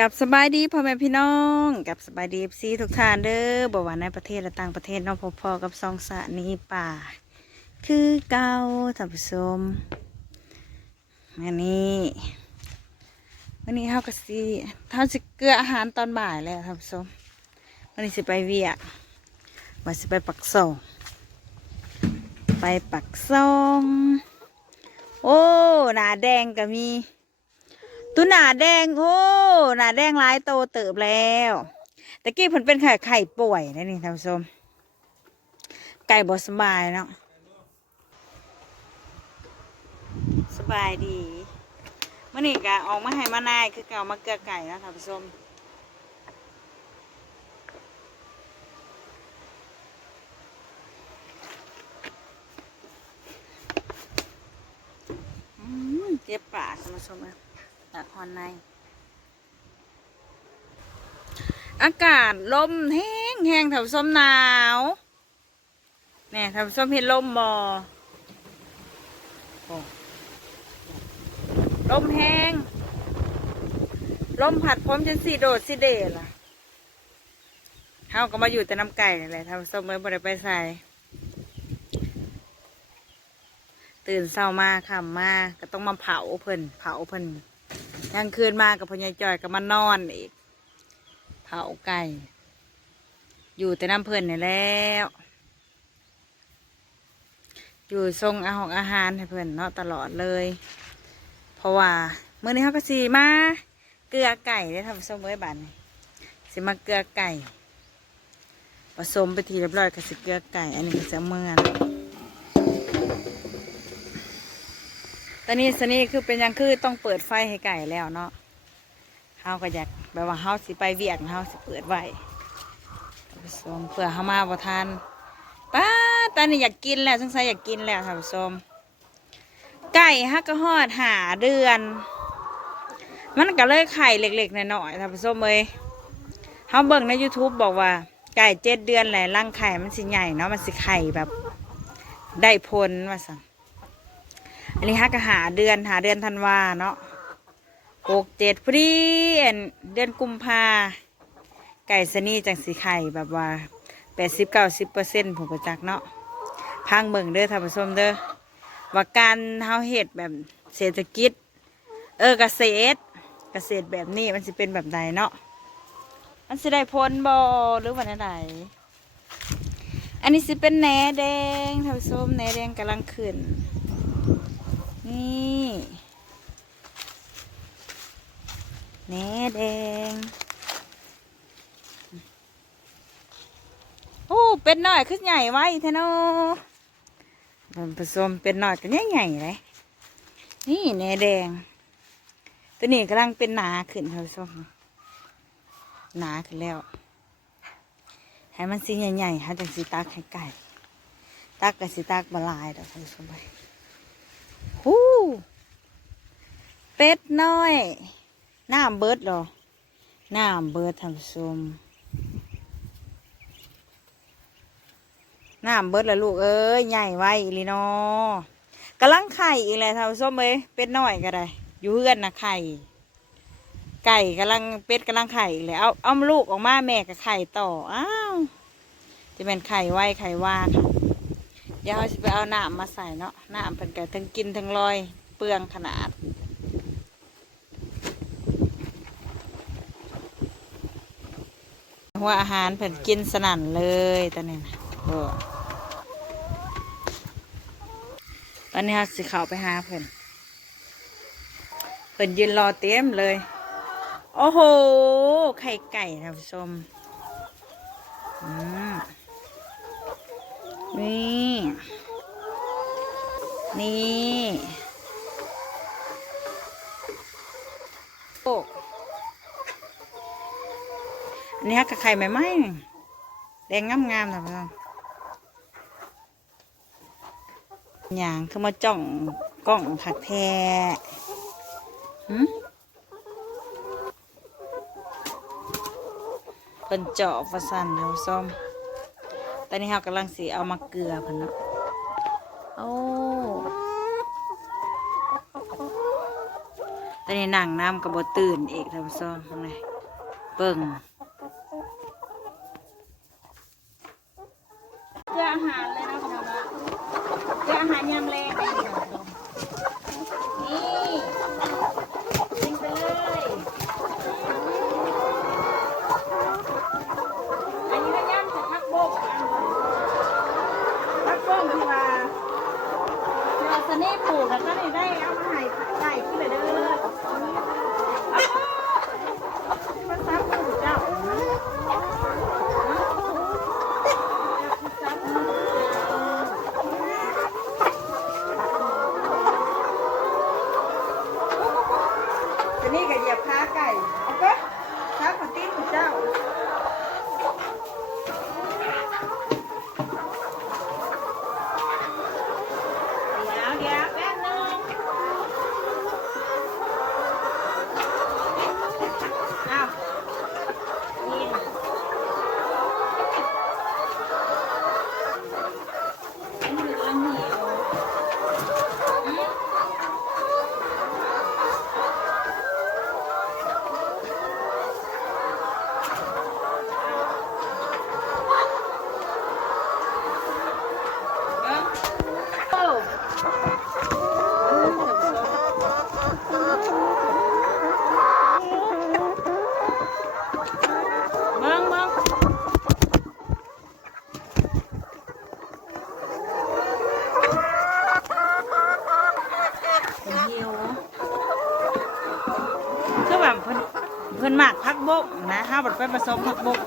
กับสบายดีพ่อแม่พี่น้องกับสบายดีซีทุกท่านเด้อบอกว่าในประเทศและต่างประเทศน้องพอๆกับซองสะนี้ป่าคือเก่าท่านผู้ชมอันนี้วันนี้เฮาสิเกลืออาหารตอนบ่ายแล้วท่านผู้ชมวันนี้สิไปเวียกว่าสิไปปักซองไปปักซองโอ้หนาแดงก็มีตัวหนาแดงโอ้หนาแดงหลายโตเติบแล้วตะกี้เพิ่นเป็นไข่ป่วยนะนี่ท่านผู้ชมไก่บ่สบายเนาะสบายดีเมื่อนี้ก็ออกมาให้มานายคือเก่ามาเกลือไก่นะท่านผู้ชมเจ็บปากท่านผู้ชมเลยปากคอนในอากาศลมแห้งแห้งท่านผู้ชมหนาวเนี่ยท่านผู้ชมเห็นลมบ่ลมแห้งลมผัดพร้อมจนสีโดดสีเดชล่ะเฮาก็มาอยู่แต่น้ำไก่นี่แหละท่านผู้ชมไม่ได้ไปใส่ตื่นเช้ามาค่ำมาก็ต้องมาเผาเพิ่นยังคืนมากับพ่อใหญ่จอยก็มานอนอีกเผาไก่อยู่แต่น้ำเพิ่นนี่แล้วอยู่ทรงอาหารให้เพิ่นเนาะตลอดเลยเพราะว่าเมื่อนี้เขาก็สีมาเกลือไก่ได้ทำส้มไว้บานสิมาเกลือไก่ผสมไปทีเรียบร้อยก็สิเกลือไก่อันนี้ก็จะเมื่อนตอนนี้สนี่คือเป็นยังคือต้องเปิดไฟให้ไก่แล้วเนาะเฮาก็อยากแบบว่าเฮาสิไปเวียกเฮาสิเปิดไว้ผสมเพื่อเฮามาบ่ทันป้าตอนนี้อยากกินแล้วสงสัยอยากกินแล้วท่านผู้ชมไก่ฮักก็ฮอด5 เดือนมันก็เลยไข่เล็กๆหน่อยๆท่านผู้ชมเลยเขาเบิ่งใน YouTube บอกว่าไก่7 เดือนแหละรังไข่มันสิใหญ่เนาะมันสิไข่แบบได้ผลว่าสั่งอันนี้ฮักก็หาเดือนธันวาเนาะ6 7พอดีเดือนกุมภาไก่สนี่จังสิไข่แบบว่า80-90%ผมก็จักเนาะพังเบิ่งเด้อท่านผู้ชมเด้อว่าการเฮาเฮ็ดแบบเศรษฐกิจเกษตรแบบนี้มันจะเป็นแบบใดเนาะมันจะได้ผลบ่หรือว่าไหนอันนี้สิเป็นแหนแดงท่านผู้ชมแหนแดงกำลังขึ้นนี่แหนแดงโอ้เป็นหน่อยขึ้นใหญ่ไว้เทโนท่านผู้ชมเป็นหน่อยก็ใหญ่เลยนี่แหนแดงตัวนี้กำลังเป็นหนาขึ้นท่านผู้ชมหนาขึ้นแล้วให้มันสีใหญ่ๆฮะจังสีตักให้ไก่ตักกับสีตักบลายเดี๋ยวท่านผู้ชมไปฮู้เป็ดน้อยน้ำเบิดหรอน้ำเบิดท่านผู้ชมน้ำเบิดละลูกเอ้ยใหญ่ไว้อีลีนอกำลังไข่อีกเลยท่านผู้ชมเลยเป็ดน้อยก็ได้อยู่เพื่อนนะไข่ไก่กำลังเป็ดกำลังไข่เลยเอาลูกออกมาแม่กับไข่ต่ออ้าวจะเป็นไข่ไว้ไข่ว่าค่ะเดี๋ยวเขาจะไปเอาน้ำมาใส่เนาะน้ำเป็นไก่ทั้งกินทั้งลอยเปลืองขนาดหัวอาหารเพิ่นกินสนั่นเลยตอนนี้นะตอนนี้เราสิเข้าไปหาเพิ่นยืนรอเต็มเลยโอ้โหไข่ไก่ท่านผู้ชมนี่โอ้อันนี้กับไข่ใหม่ๆแดงงามๆท่านผู้ชมอย่างคือมาจ้องกล้องผักแท้เพิ่นเจาะฟัสันท่านผู้ชมตอนนี้เรากำลังสีเอามาเกลือเพิ่นเนาะโอ้แต่ อนนี้นั่งน้ำกับบตื่นอีกท่านผู้ชมข้างในเบิ่งเจออาหารเลยนะคุณผู้ชมเจออาหารยามแรงเลยนี่กินไปเลยอันนี้ก็ย่ำใส่ผักบกผักบกที่ว่าเราสนี่ปลูกแล้วก็ได้เอามาให้ไก่ที่ไปเด้อมาซับมือเจ้าสนี่ก็เหยียบขาไก่โอเคซับมาตีนเจ้าคือแบบเพิ่นหมักผักบกนะห้าบดไปผสมผักบก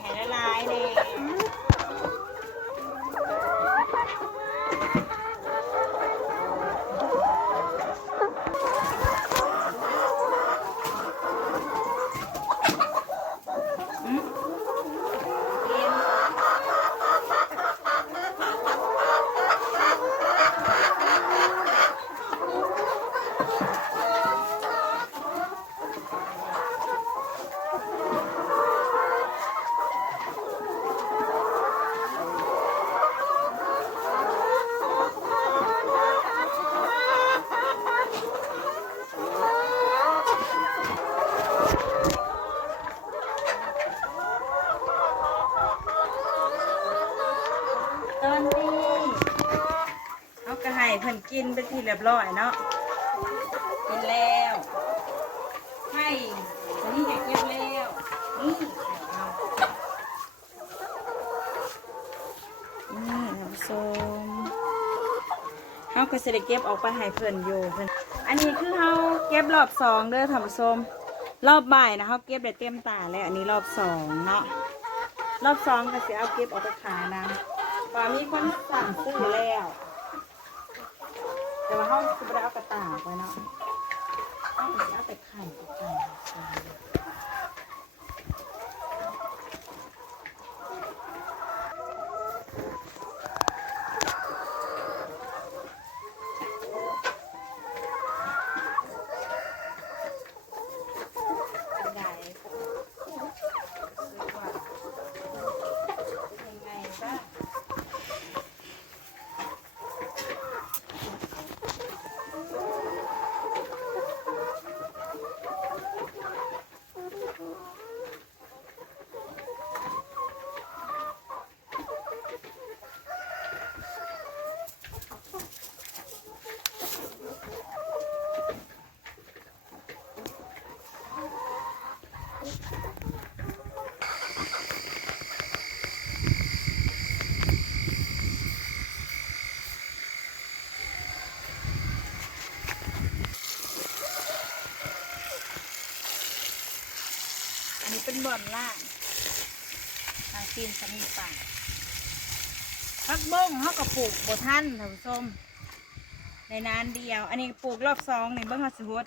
ให้ละลายเลยตอนนี้เอากระไห่เพิ่นกินไปที่เรียบร้อยเนาะกินแล้วให้อันนี้จะเก็บแล้วนี่ท่านผู้ชมเขาก็จะได้เก็บออกไปให้เพิ่นอยู่เพิ่นอันนี้คือเขาเก็บรอบสองเด้อท่านผู้ชมรอบบ่ายนะเขาเก็บได้เต็มตาแล้วอันนี้รอบสองเนาะรอบสองก็จะเอาเก็บออกไปขายนะตอนนี้คนสั่งซื้อแล้วแต่ว่าห้องจะไม่ได้เอากระต่ายไปเนาะต้องเอาแต่ไข่กับไก่ เป็นบ่อนล่างทางตีนสนีป่าพักบงเขาก็ปลูกบ่ทันท่านผู้ชมในนานเดียว อันนี้ปลูกรอบสองนี่เบิ่งเขาสิฮด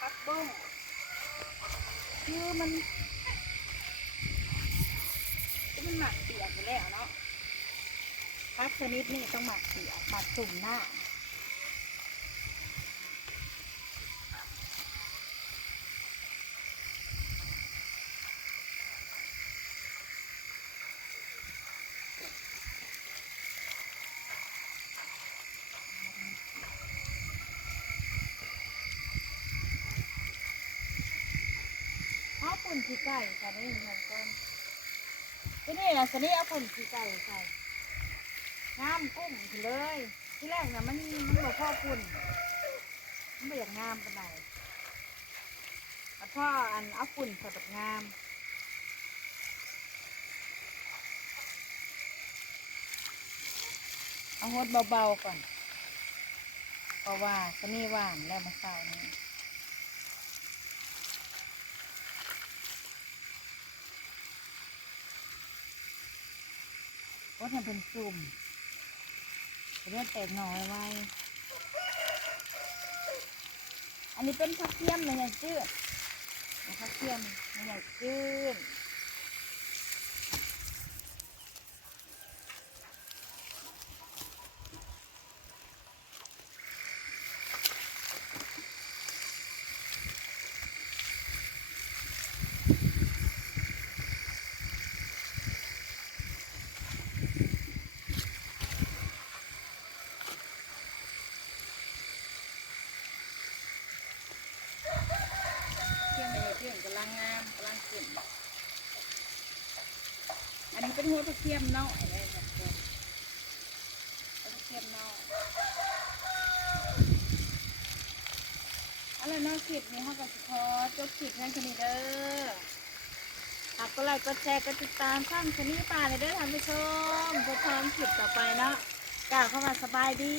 พักบงคือมันหมักเปียกอยู่แล้วเนาะพักชนิดนี้ต้องหมักเปียกหมักสุ่มหน้าเอาปุ่นขี้ไก่ใส่ในหนึ่งก้อนที่นี่นะชนิดเอาปุ่นขี้ไก่ใส่น้ำกุ้งเลยที่แรกนะมันบอกพ่อปุ่นมันไม่อยากงามปานไหนพ่ออันเอาปุ่นใส่แบบงามเอาฮดเบาๆก่อนเพราะว่าชนิดว่านแล้วมาเศร้านี่ก็ทำเป็นซุ่มเลือดแตกหน่อยไว้อันนี้เป็นผักเทียมในใหญ่จืดผักเทียมในใหญ่จืดเทียมในใหญ่จืดกำลังงามกำลังขึ้นอันนี้เป็นหัวผักเทียมน้อยเลยผักเทียมน้อยอะไรน่าคิดนี่เขาก็จะขอจบคลิปนั่นแค่นี้เด้อหากก็ไลค์ก็แชร์ก็ติดตามช่องชนิดป่าเลยเด้อท่านผู้ชมเพื่อความคลิปต่อไปเนาะกล่าวเข้ามาสบายดี